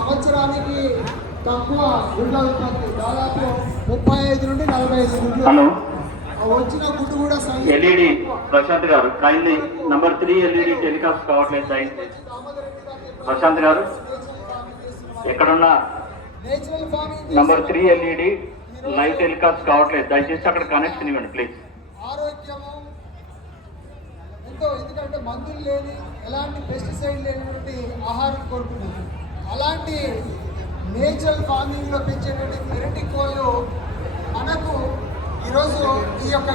సంవత్సరానికి తక్కువ గుడ్ల ఉత్పత్తి దాదాపు 35 నుండి 45 గుడ్లు. హలో, వచ్చిన గుడ్డు కూడా ఎల్ఈడి ప్రశాంత్ గారు కైండ్లీ నంబర్ 3 ఎల్ఈడి టెలికాస్ట్ కావట్లేదు. దయచేసి ప్రశాంత్ గారు ఎక్కడున్నా నంబర్ 3 ఎల్ఈడి లైవ్ టెలికాస్ట్ కావట్లేదు. దయచేసి అక్కడ కనెక్షన్ ఇవ్వండి ప్లీజ్. ఆరోగ్యము ఎంతో, ఎందుకంటే మందులు లేని ఎలాంటి పెస్టిసైడ్ లేనటువంటి ఆహారం కోరుకున్నాం. అలాంటి నేచురల్ ఫార్మింగ్లో పెంచేటువంటి పెరటి కోళ్ళు మనకు ఈరోజు ఈ యొక్క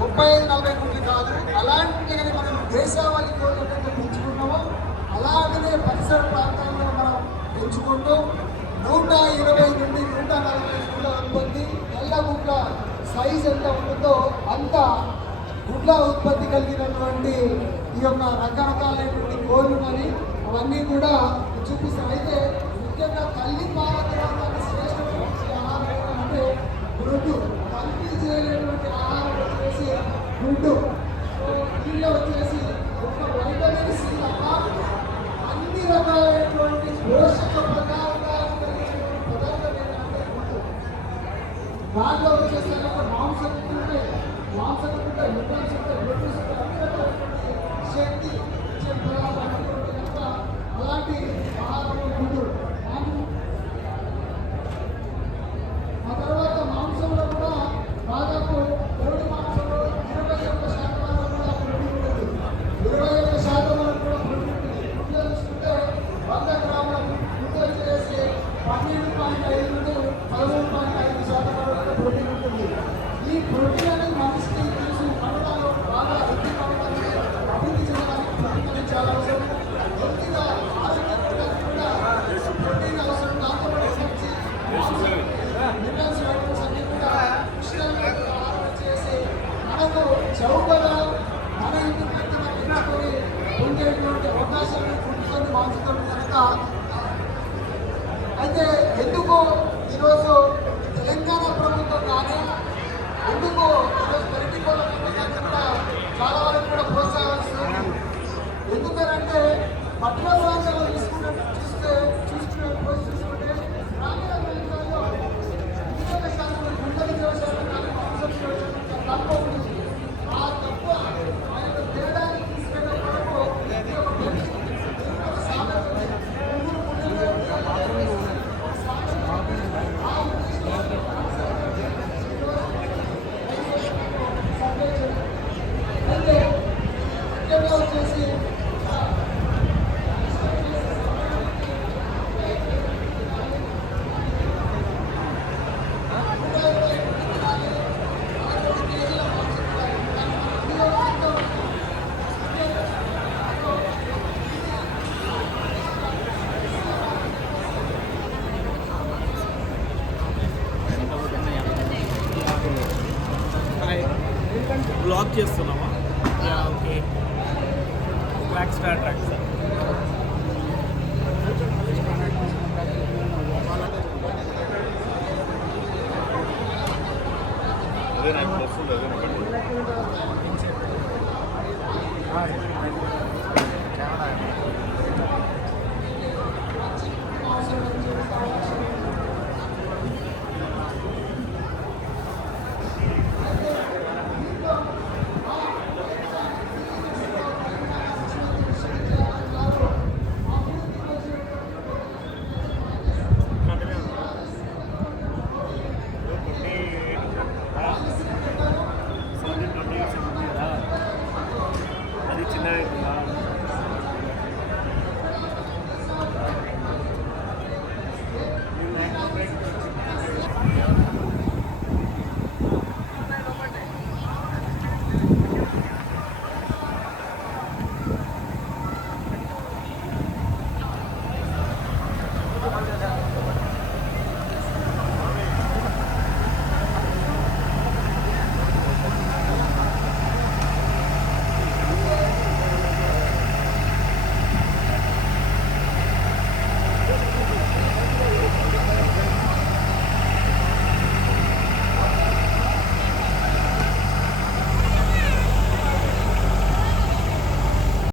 35-40 గుడ్లు కాదు, అలాంటి మనం దేశావళి కోళ్ళు పెంచుకున్నామో అలాగనే పరిసర ప్రాంతాల్లో మనం పెంచుకుంటూ 120 నుండి 140 గుడ్ల ఉత్పత్తి, తెల్ల గుడ్ల సైజ్ ఎంత ఉంటుందో అంత గుడ్ల ఉత్పత్తి కలిగినటువంటి ఈ యొక్క రకరకాలైనటువంటి కోళ్ళు అని అవన్నీ కూడా చూపిస్తాం. అయితే ముఖ్యంగా తల్లి పాల తర్వాత శ్రేష్టమైన ఆహారం అంటే గుడ్డు. కల్తీ చేయలేటువంటి ఆహారం వచ్చేసి గుడ్డు. దీనిలో వచ్చేసి ఒక వైటమిన్ సి తప్ప అన్ని రకాలైనటువంటి పోషక పదార్థాలు కలిగినటువంటి పదార్థం ఏంటంటే గుడ్డు. దాంట్లో వచ్చేసి మాంసం ఉంటాయి, మాంసం ఉంటాయి, విటమిన్స్ ఉంటాయి, ప్రోటీన్స్ ఉంటాయి, అన్ని రకాలైనటువంటి శక్తి ఇచ్చే పదార్థాలు కనుక అలాంటి ఆహారం గుడ్డు. ఆ తర్వాత మాంసంలో కూడా దాదాపు కోడి మాంసంలో 21% వరకు కూడా ప్రోటీన్ ఉంటుంది. 21% వరకు కూడా ప్రోటీన్ ఉంటుంది. గుడ్లు చూసుకుంటే 100 గ్రాముల గుడ్డు వచ్చేసి 12.5 నుండి 13.5% వరకు ప్రోటీన్ ఉంటుంది. ఈ ప్రోటీన్ అనేది మనిషికి తెలుసు, పంటలో బాగా వృద్ధి కావడానికి, అభివృద్ధి చెందడానికి ప్రోటీన్ అనేది చాలా అవసరం. కొద్దిగా ఆరోగ్యంగా కూడా ప్రోటీన్ అవసరం. దాంతో మినరల్స్, వైటమిన్స్ అన్ని కూడా పుష్కలంగా ఆహారం చేసి మనకు చౌకగా మన ఇంటి పెంచుకొని ఉండేటువంటి అవకాశాలను పుట్టుకొని మాంసంతో కనుక. అయితే ఎందుకు ఈరోజు తెలంగాణ ప్రభుత్వం కానీ ఎందుకు ఈరోజు పెరటి కోళ్ళ పెంపకాన్ని కూడా చాలా వరకు కూడా ప్రోత్సహిస్తుంది. ఎందుకనంటే పట్టణ ప్రాంతాల్లో చూసుకుంటే గ్రామీణ ప్రాంతాల్లో 20% గుంటలు వ్యవసాయం కానీ మాంసం వ్యవసాయం తక్కువ ఉంటుంది. ఆ తక్కువ ఆ యొక్క తేడాన్ని తీసుకెళ్ళే వరకు వచ్చేసి బ్లాక్ చేస్తున్నామా? Okay, track star track sir. అదే నాకు వస్తుంది, అదే